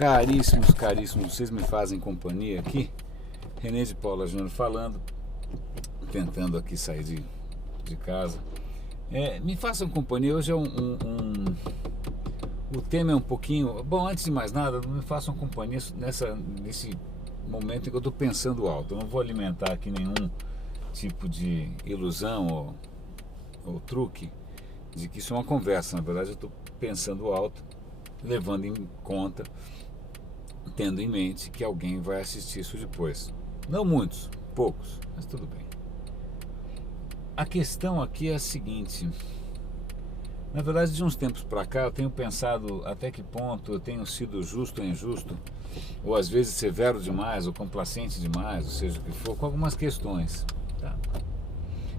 Caríssimos, caríssimos, vocês me fazem companhia aqui. René de Paula Júnior falando, tentando aqui sair de casa. Me façam companhia, hoje é o tema é um pouquinho... Bom, antes de mais nada, me façam companhia nesse momento em que eu estou pensando alto. Eu não vou alimentar aqui nenhum tipo de ilusão ou truque de que isso é uma conversa. Na verdade, eu estou pensando alto, levando em conta, tendo em mente que alguém vai assistir isso depois. Não muitos, poucos, mas tudo bem. A questão aqui é a seguinte: na verdade, de uns tempos para cá, eu tenho pensado até que ponto eu tenho sido justo ou injusto, ou às vezes severo demais, ou complacente demais, ou seja o que for, com algumas questões. Tá?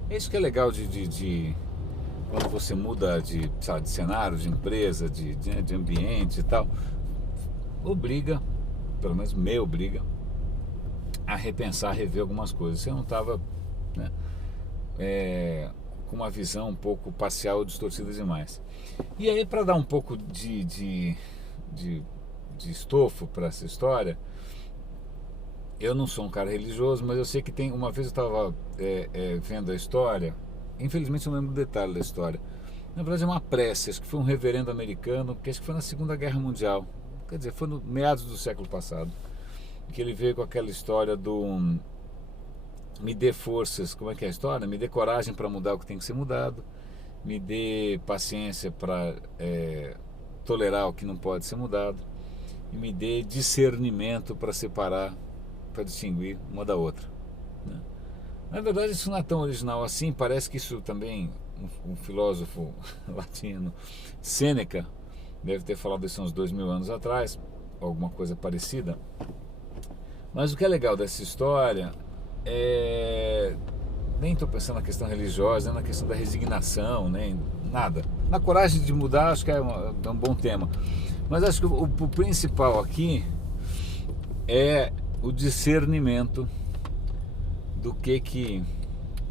É isso que é legal de quando você muda de cenário, de empresa, de ambiente e tal, obriga, pelo menos me obriga, a repensar, a rever algumas coisas. Se eu não estava, né, com uma visão um pouco parcial ou distorcida demais. E aí, para dar um pouco de estofo para essa história, eu não sou um cara religioso, mas eu sei que tem... Uma vez eu estava vendo a história, infelizmente eu não lembro o detalhe da história. Na verdade é uma prece, acho que foi um reverendo americano, que acho que foi na Segunda Guerra Mundial, quer dizer, foi no meados do século passado, que ele veio com aquela história do... Me dê forças, como é que é a história? Me dê coragem para mudar o que tem que ser mudado, me dê paciência para tolerar o que não pode ser mudado, e me dê discernimento para separar, para distinguir uma da outra, né? Na verdade isso não é tão original assim, parece que isso também, um filósofo latino, Sêneca, deve ter falado isso uns 2000 anos atrás, alguma coisa parecida. Mas o que é legal dessa história nem estou pensando na questão religiosa, nem na questão da resignação, nem nada. Na coragem de mudar, acho que é um bom tema. Mas acho que o principal aqui é o discernimento do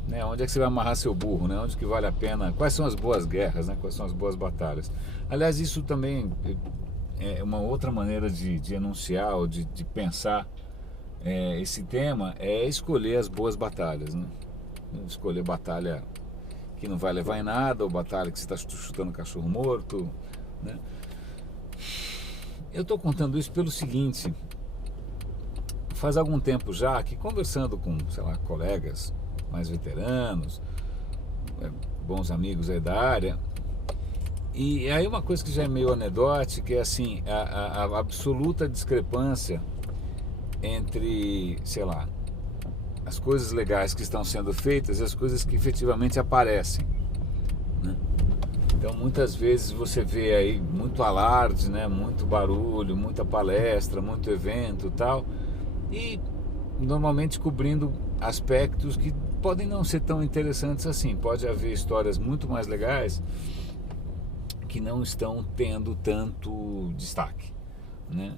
né, onde é que você vai amarrar seu burro, né? Onde que vale a pena, quais são as boas guerras, né? Quais são as boas batalhas. Aliás, isso também é uma outra maneira de enunciar ou de pensar esse tema, é escolher as boas batalhas, né? Escolher batalha que não vai levar em nada, ou batalha que você está chutando cachorro morto, né? Eu estou contando isso pelo seguinte: faz algum tempo já que, conversando com, sei lá, colegas mais veteranos, bons amigos aí da área, e aí uma coisa que já é meio anedótica é assim, a absoluta discrepância entre, sei lá, as coisas legais que estão sendo feitas e as coisas que efetivamente aparecem, né? Então muitas vezes você vê aí muito alarde, né? Muito barulho, muita palestra, muito evento e tal, e normalmente cobrindo aspectos que podem não ser tão interessantes assim. Pode haver histórias muito mais legais que não estão tendo tanto destaque, né?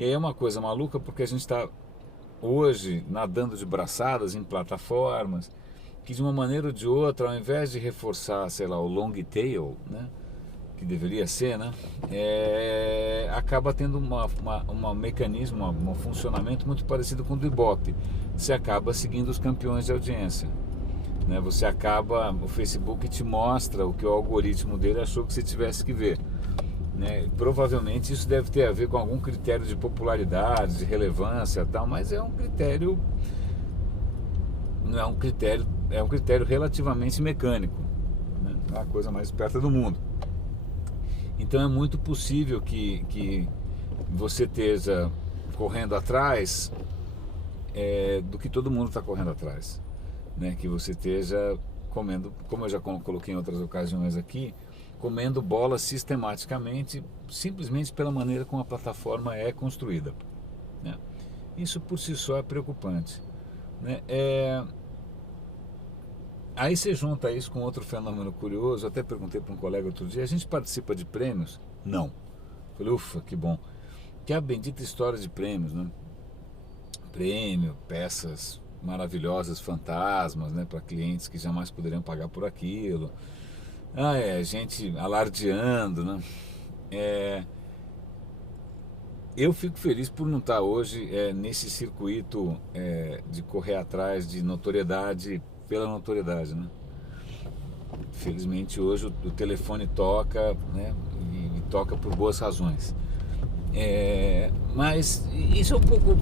E aí é uma coisa maluca, porque a gente está hoje nadando de braçadas em plataformas que, de uma maneira ou de outra, ao invés de reforçar, sei lá, o long tail, né, que deveria ser, né, acaba tendo um mecanismo, um funcionamento muito parecido com o do Ibope. Você acaba seguindo os campeões de audiência, né? Você acaba, o Facebook te mostra o que o algoritmo dele achou que você tivesse que ver, né? Provavelmente isso deve ter a ver com algum critério de popularidade, de relevância e tal, mas é um critério, não é um critério, é um critério relativamente mecânico, né? É a coisa mais esperta do mundo. Então é muito possível que você esteja correndo atrás do que todo mundo está correndo atrás, né? Que você esteja comendo, como eu já coloquei em outras ocasiões aqui, comendo bola sistematicamente, simplesmente pela maneira como a plataforma é construída, né? Isso por si só é preocupante, né? Aí você junta isso com outro fenômeno curioso. Eu até perguntei para um colega outro dia: a gente participa de prêmios? Não. Falei, ufa, que bom. Que é a bendita história de prêmios, né? Prêmio, peças maravilhosas, fantasmas, né, para clientes que jamais poderiam pagar por aquilo. Gente alardeando, né? eu fico feliz por não estar hoje nesse circuito de correr atrás de notoriedade pela notoriedade, né? Felizmente hoje o telefone toca, né? E toca por boas razões. Mas isso é um pouco,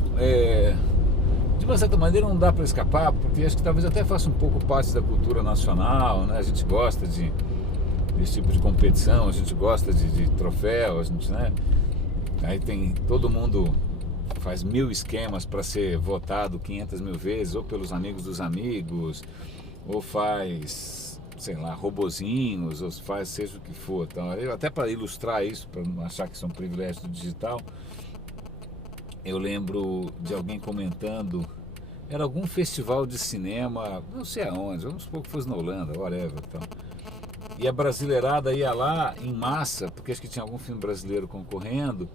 de uma certa maneira não dá para escapar, porque acho que talvez até faça um pouco parte da cultura nacional, né? A gente gosta desse tipo de competição, a gente gosta de troféu, a gente, né? Aí tem todo mundo faz 1000 esquemas para ser votado 500 mil vezes, ou pelos amigos dos amigos, ou faz, sei lá, robozinhos, ou faz seja o que for. Então, até para ilustrar isso, para não achar que isso é um privilégio do digital, eu lembro de alguém comentando, era algum festival de cinema, não sei aonde, vamos supor que fosse na Holanda, whatever. Então. E a brasileirada ia lá em massa, porque acho que tinha algum filme brasileiro concorrendo,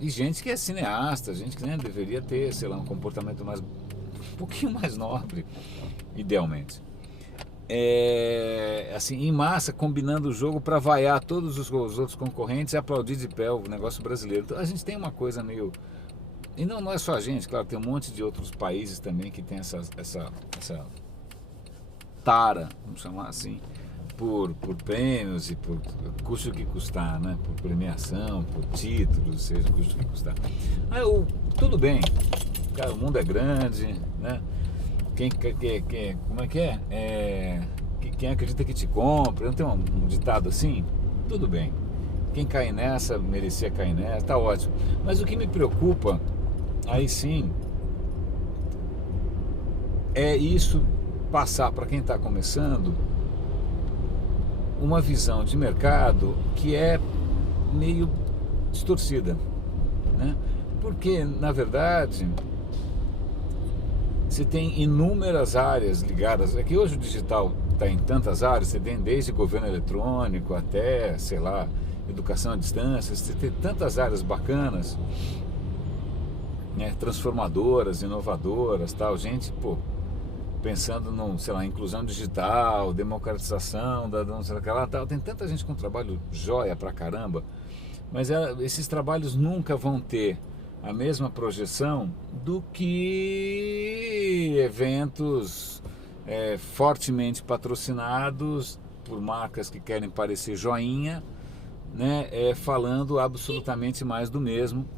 e gente que é cineasta, gente que, né, deveria ter, sei lá, um comportamento um pouquinho mais nobre, idealmente. Assim, em massa, combinando o jogo para vaiar todos os outros concorrentes e aplaudir de pé o negócio brasileiro. Então a gente tem uma coisa meio... E não é só a gente, claro, tem um monte de outros países também que tem essa tara, vamos chamar assim, por prêmios e por custo que custar, né? Por premiação, por títulos, seja custo que custar. Tudo bem, cara, o mundo é grande, né? Como é que é? Quem acredita que te compra, não tem um ditado assim? Tudo bem. Quem cai nessa, merecia cair nessa, tá ótimo. Mas o que me preocupa, aí sim, é isso passar para quem está começando uma visão de mercado que é meio distorcida, né? Porque, na verdade, você tem inúmeras áreas ligadas. É que hoje o digital está em tantas áreas, você tem desde governo eletrônico até, sei lá, educação à distância, você tem tantas áreas bacanas, né, transformadoras, inovadoras, tal, gente, pô, pensando no, sei lá, inclusão digital, democratização da não sei lá, tal, tem tanta gente com trabalho joia pra caramba, mas esses trabalhos nunca vão ter a mesma projeção do que eventos fortemente patrocinados por marcas que querem parecer joinha, né, falando absolutamente mais do mesmo,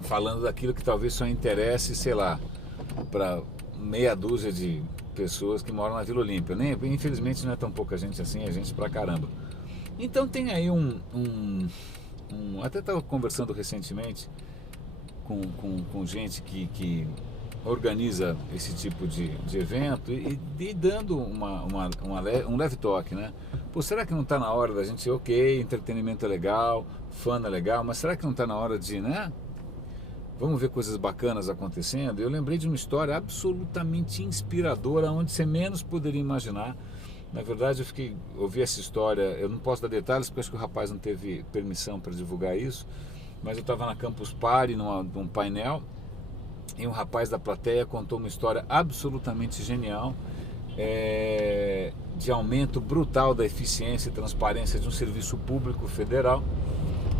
falando daquilo que talvez só interesse, sei lá, para meia dúzia de pessoas que moram na Vila Olímpia. Infelizmente não é tão pouca gente assim, é gente pra caramba. Então tem aí até estava conversando recentemente com gente que organiza esse tipo de evento e dando um leve toque, né? Pô, será que não está na hora da gente, ok, entretenimento é legal, fã é legal, mas será que não está na hora de, né? Vamos ver coisas bacanas acontecendo. Eu lembrei de uma história absolutamente inspiradora, onde você menos poderia imaginar. Na verdade, ouvi essa história, eu não posso dar detalhes, porque acho que o rapaz não teve permissão para divulgar isso, mas eu estava na Campus Party, num painel, e um rapaz da plateia contou uma história absolutamente genial, de aumento brutal da eficiência e transparência de um serviço público federal,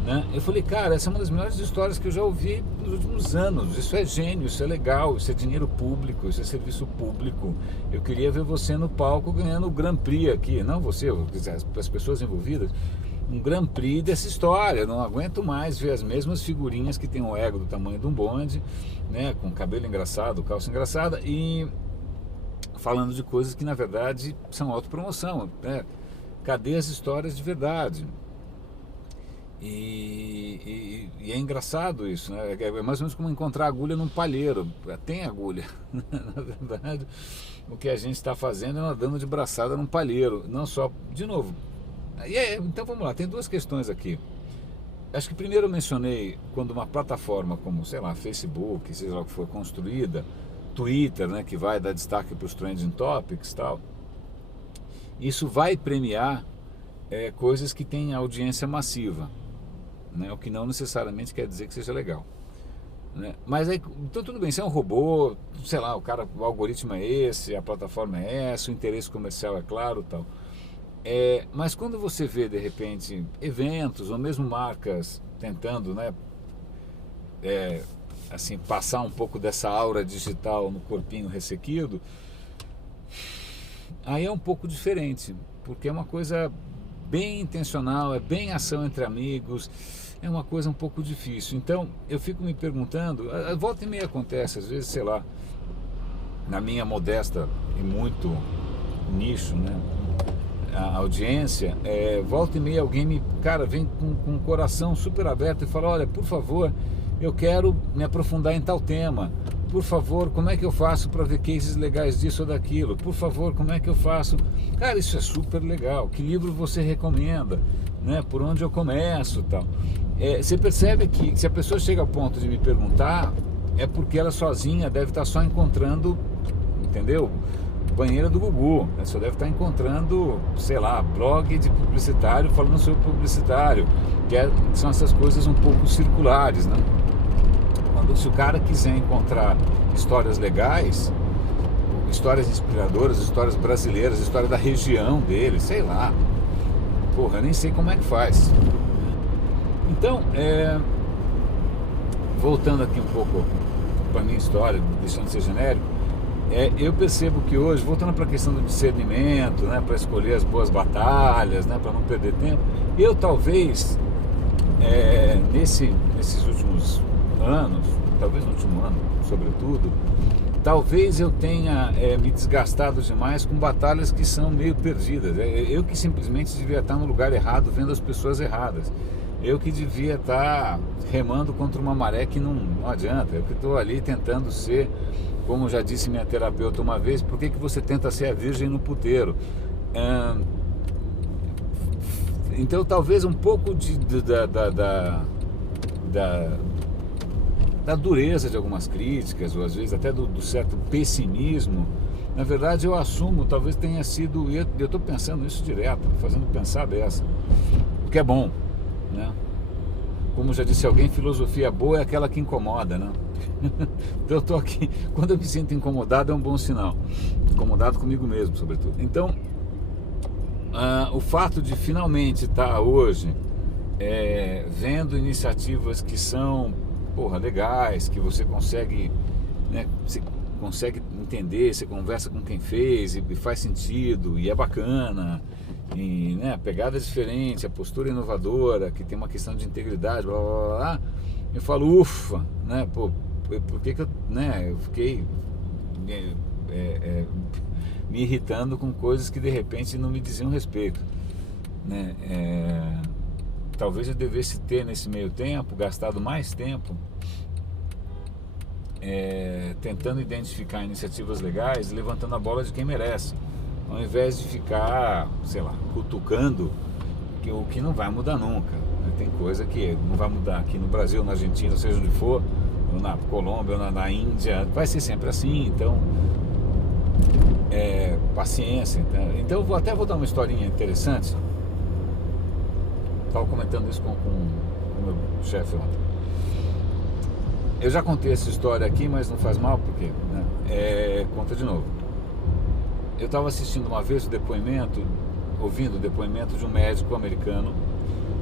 né? Eu falei, cara, essa é uma das melhores histórias que eu já ouvi nos últimos anos. Isso é gênio, isso é legal, isso é dinheiro público, isso é serviço público. Eu queria ver você no palco ganhando o Grand Prix aqui, não você, as pessoas envolvidas, um Grand Prix dessa história. Eu não aguento mais ver as mesmas figurinhas que tem um ego do tamanho de um bonde, né, com cabelo engraçado, calça engraçada, e falando de coisas que na verdade são autopromoção, né? Cadê as histórias de verdade? E é engraçado isso, né? É mais ou menos como encontrar agulha num palheiro. Tem agulha. Na verdade, o que a gente está fazendo é nadando de braçada num palheiro. Não só, de novo. Então vamos lá, tem duas questões aqui. Acho que primeiro eu mencionei quando uma plataforma como, sei lá, Facebook, seja lá o que for, construída, Twitter, né, que vai dar destaque para os trending topics e tal, isso vai premiar coisas que têm audiência massiva, né? O que não necessariamente quer dizer que seja legal, né? Mas aí, então tudo bem, se é um robô, sei lá, o algoritmo é esse, a plataforma é essa, o interesse comercial é claro, tal. Mas quando você vê de repente eventos ou mesmo marcas tentando, né, assim, passar um pouco dessa aura digital no corpinho ressequido, aí é um pouco diferente, porque é uma coisa bem intencional, é bem ação entre amigos, é uma coisa um pouco difícil. Então eu fico me perguntando, a volta e meia acontece, às vezes, sei lá, na minha modesta e muito nicho, né, a audiência, volta e meia alguém cara, vem com o coração super aberto e fala, olha, por favor, eu quero me aprofundar em tal tema, por favor, como é que eu faço para ver cases legais disso ou daquilo, por favor, como é que eu faço, cara, isso é super legal, que livro você recomenda, né, por onde eu começo, tal. Você percebe que se a pessoa chega ao ponto de me perguntar, é porque ela sozinha deve estar só encontrando, entendeu, banheira do Gugu, né? Só deve estar encontrando, sei lá, blog de publicitário falando sobre publicitário, são essas coisas um pouco circulares, né? Se o cara quiser encontrar histórias legais, histórias inspiradoras, histórias brasileiras, história da região dele, sei lá, porra, eu nem sei como é que faz. Então, voltando aqui um pouco para minha história, deixando de ser genérico, eu percebo que hoje, voltando para a questão do discernimento, né, para escolher as boas batalhas, né, para não perder tempo, eu talvez, nesses últimos anos, talvez no último ano, sobretudo, talvez eu tenha me desgastado demais com batalhas que são meio perdidas. Eu que simplesmente devia estar no lugar errado, vendo as pessoas erradas. Eu que devia estar remando contra uma maré que não adianta. Eu que estou ali tentando ser, como já disse minha terapeuta uma vez, por que você tenta ser a virgem no puteiro? Então talvez um pouco da dureza de algumas críticas, ou às vezes até do certo pessimismo, na verdade eu assumo, talvez tenha sido, e eu estou pensando nisso direto, fazendo pensar dessa, o que é bom, né? Como já disse alguém, filosofia boa é aquela que incomoda, né? Então eu estou aqui, quando eu me sinto incomodado é um bom sinal, incomodado comigo mesmo, sobretudo. Então, o fato de finalmente estar hoje vendo iniciativas que são, porra, legais, que você consegue, né, você consegue entender, você conversa com quem fez e faz sentido, e é bacana, e, né, a pegada é diferente, a postura é inovadora, que tem uma questão de integridade, blá, blá, blá, blá, eu falo, ufa, né, pô, por que eu, né, eu fiquei me irritando com coisas que de repente não me diziam respeito, né? Talvez eu devesse ter nesse meio tempo gastado mais tempo tentando identificar iniciativas legais, levantando a bola de quem merece, ao invés de ficar, sei lá, cutucando o que não vai mudar nunca, né? Tem coisa que não vai mudar aqui no Brasil, na Argentina, seja onde for, ou na Colômbia, ou na Índia, vai ser sempre assim. Então paciência. Então vou dar uma historinha interessante. Estava comentando isso com o meu chefe ontem. Eu já contei essa história aqui, mas não faz mal, porque, né, conta de novo. Eu estava assistindo uma vez ouvindo o depoimento de um médico americano,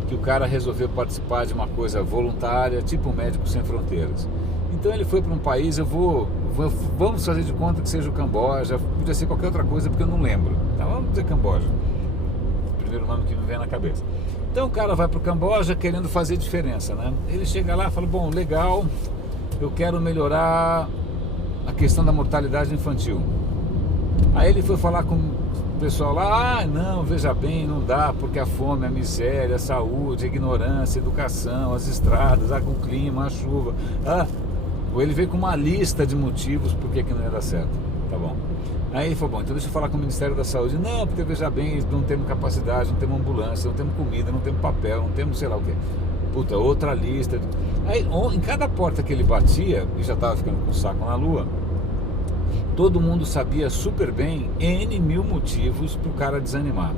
que o cara resolveu participar de uma coisa voluntária, tipo Médicos Sem Fronteiras. Então ele foi para um país, vamos fazer de conta que seja o Camboja, podia ser qualquer outra coisa, porque eu não lembro. Então vamos dizer Camboja, o primeiro nome que me vem na cabeça. Então o cara vai para o Camboja querendo fazer diferença, né? Ele chega lá e fala, bom, legal, eu quero melhorar a questão da mortalidade infantil. Aí ele foi falar com o pessoal lá, não, veja bem, não dá, porque a fome, a miséria, a saúde, a ignorância, a educação, as estradas, o clima, a chuva. Ou ele veio com uma lista de motivos por que não ia dar certo. Tá bom. Aí ele falou, bom, então deixa eu falar com o Ministério da Saúde. Não, porque veja bem, não temos capacidade, não temos ambulância, não temos comida, não temos papel, não temos sei lá o quê. Puta, outra lista. Aí em cada porta que ele batia, e já estava ficando com o saco na lua, todo mundo sabia super bem N mil motivos pro cara desanimar.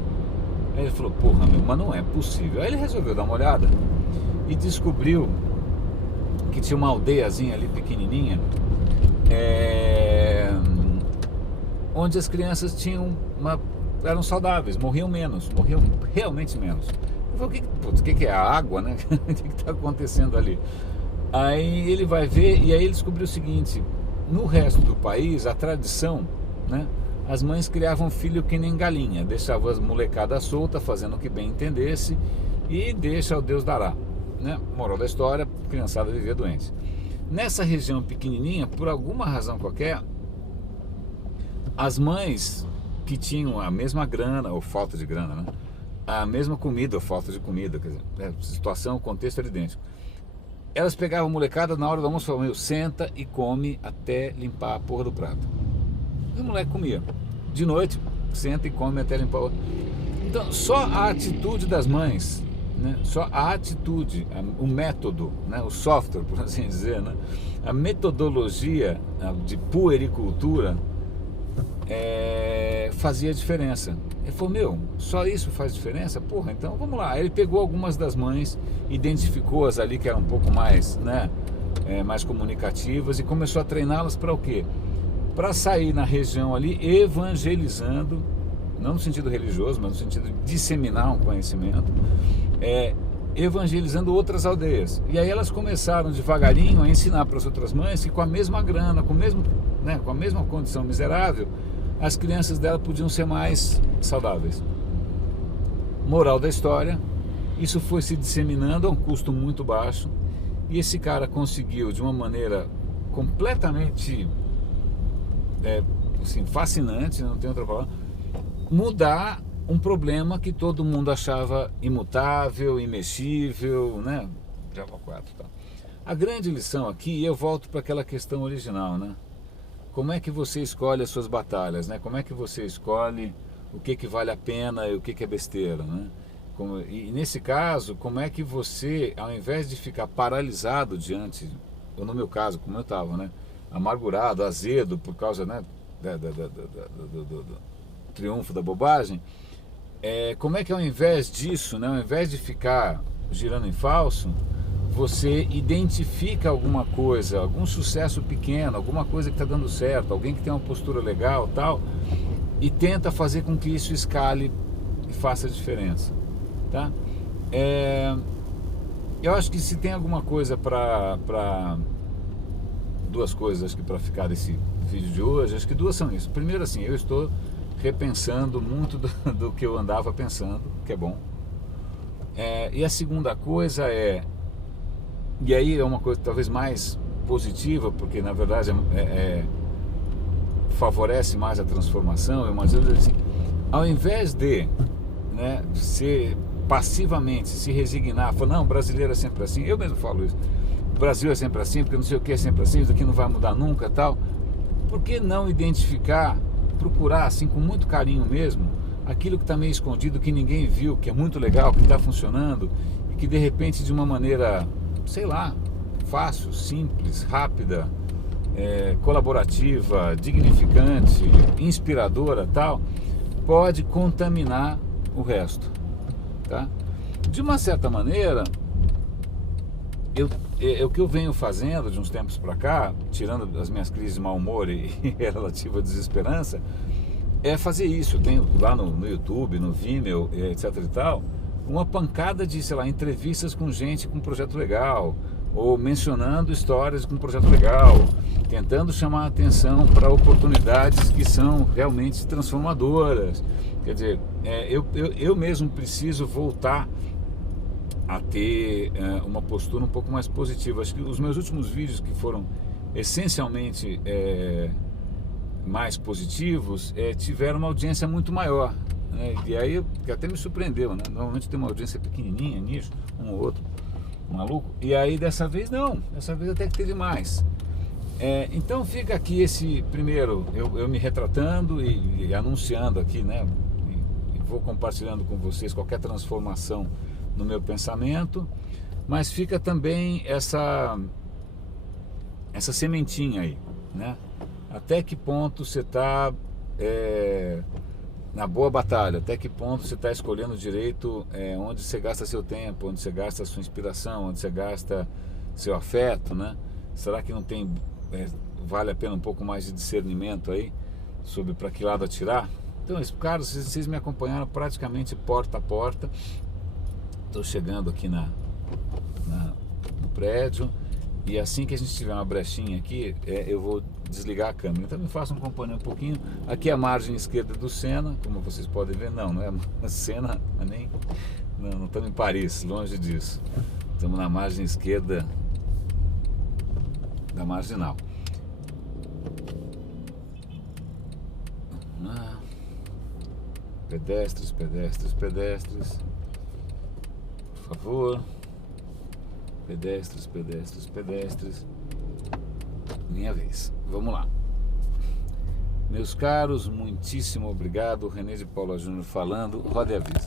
Aí ele falou, porra, meu, mas não é possível. Aí ele resolveu dar uma olhada e descobriu que tinha uma aldeiazinha ali pequenininha, onde as crianças eram saudáveis, morriam realmente menos. Eu falei, o que é a água, né? O que está acontecendo ali? Aí ele vai ver, e aí ele descobriu o seguinte: no resto do país, a tradição, né? As mães criavam filho que nem galinha, deixavam as molecadas soltas, fazendo o que bem entendesse, e deixa o Deus dará, né? Moral da história, criançada vivia doente. Nessa região pequenininha, por alguma razão qualquer, as mães que tinham a mesma grana, ou falta de grana, né? A mesma comida ou falta de comida, quer dizer, situação, contexto era idêntico. Elas pegavam a molecada na hora do almoço e falavam: meu, senta e come até limpar a porra do prato. E o moleque comia. De noite, senta e come até limpar o... Então, só a atitude das mães, né? Só a atitude, o método, né? O software, por assim dizer, né? A metodologia de puericultura fazia diferença. Ele falou: meu, só isso faz diferença? Porra, então vamos lá. Aí ele pegou algumas das mães, identificou as ali que eram um pouco mais, né, mais comunicativas, e começou a treiná-las para o quê? Para sair na região ali evangelizando, não no sentido religioso, mas no sentido de disseminar um conhecimento, evangelizando outras aldeias. E aí elas começaram devagarinho a ensinar para as outras mães que com a mesma grana, com o mesmo, né, com a mesma condição miserável, as crianças dela podiam ser mais saudáveis. Moral da história: isso foi se disseminando a um custo muito baixo, e esse cara conseguiu, de uma maneira completamente assim, fascinante, não tem outra palavra, mudar um problema que todo mundo achava imutável, imexível, né? Java 4, tá. A grande lição aqui, eu volto para aquela questão original, né? Como é que você escolhe as suas batalhas, né? Como é que você escolhe o que vale a pena e o que é besteira, né? E nesse caso, como é que você, ao invés de ficar paralisado diante, ou no meu caso, como eu estava, né? Amargurado, azedo por causa, né, do triunfo da bobagem, como é que ao invés disso, né, ao invés de ficar girando em falso, você identifica alguma coisa, algum sucesso pequeno, alguma coisa que está dando certo, alguém que tem uma postura legal, tal, e tenta fazer com que isso escale e faça diferença, tá? Eu acho que se tem alguma coisa duas coisas, acho que para ficar desse vídeo de hoje, acho que duas são isso. Primeiro, assim, eu estou repensando muito do que eu andava pensando, que é bom. E a segunda coisa e aí é uma coisa talvez mais positiva, porque na verdade favorece mais a transformação, mas assim, ao invés de, né, ser passivamente, se resignar, falar: não, brasileiro é sempre assim, eu mesmo falo isso, o Brasil é sempre assim, porque não sei o que é sempre assim, isso aqui não vai mudar nunca, tal. Por que não identificar, procurar assim com muito carinho mesmo, aquilo que está meio escondido, que ninguém viu, que é muito legal, que está funcionando, e que de repente, de uma maneira, sei lá, fácil, simples, rápida, colaborativa, dignificante, inspiradora, tal, pode contaminar o resto, tá? De uma certa maneira, o que eu venho fazendo de uns tempos para cá, tirando as minhas crises de mau humor e relativa desesperança, é fazer isso. Eu tenho lá no YouTube, no Vimeo, etc e tal, uma pancada de, sei lá, entrevistas com gente com projeto legal, ou mencionando histórias com projeto legal, tentando chamar a atenção para oportunidades que são realmente transformadoras. Quer dizer, eu mesmo preciso voltar a ter uma postura um pouco mais positiva. Acho que os meus últimos vídeos, que foram essencialmente mais positivos, tiveram uma audiência muito maior, né? E aí até me surpreendeu, né? Normalmente tem uma audiência pequenininha, nicho, um ou outro maluco, e aí dessa vez não, dessa vez até que teve mais. Então fica aqui esse primeiro, eu me retratando e anunciando aqui, né? E vou compartilhando com vocês qualquer transformação no meu pensamento, mas fica também essa sementinha aí, né? Até que ponto você está na boa batalha, até que ponto você está escolhendo direito onde você gasta seu tempo, onde você gasta sua inspiração, onde você gasta seu afeto, né? Será que não tem, vale a pena um pouco mais de discernimento aí sobre para que lado atirar? Então, cara, vocês me acompanharam praticamente porta a porta. Estou chegando aqui no prédio, E assim que a gente tiver uma brechinha aqui, eu vou desligar a câmera. Então me façam companhia um pouquinho. Aqui é a margem esquerda do Sena, como vocês podem ver. Não é Sena, nem... Não estamos em Paris, longe disso. Estamos na margem esquerda da Marginal. Pedestres, pedestres, pedestres. Por favor. Pedestres, pedestres, pedestres. Minha vez. Vamos lá. Meus caros, muitíssimo obrigado. René de Paula Júnior falando. Roda e avisa.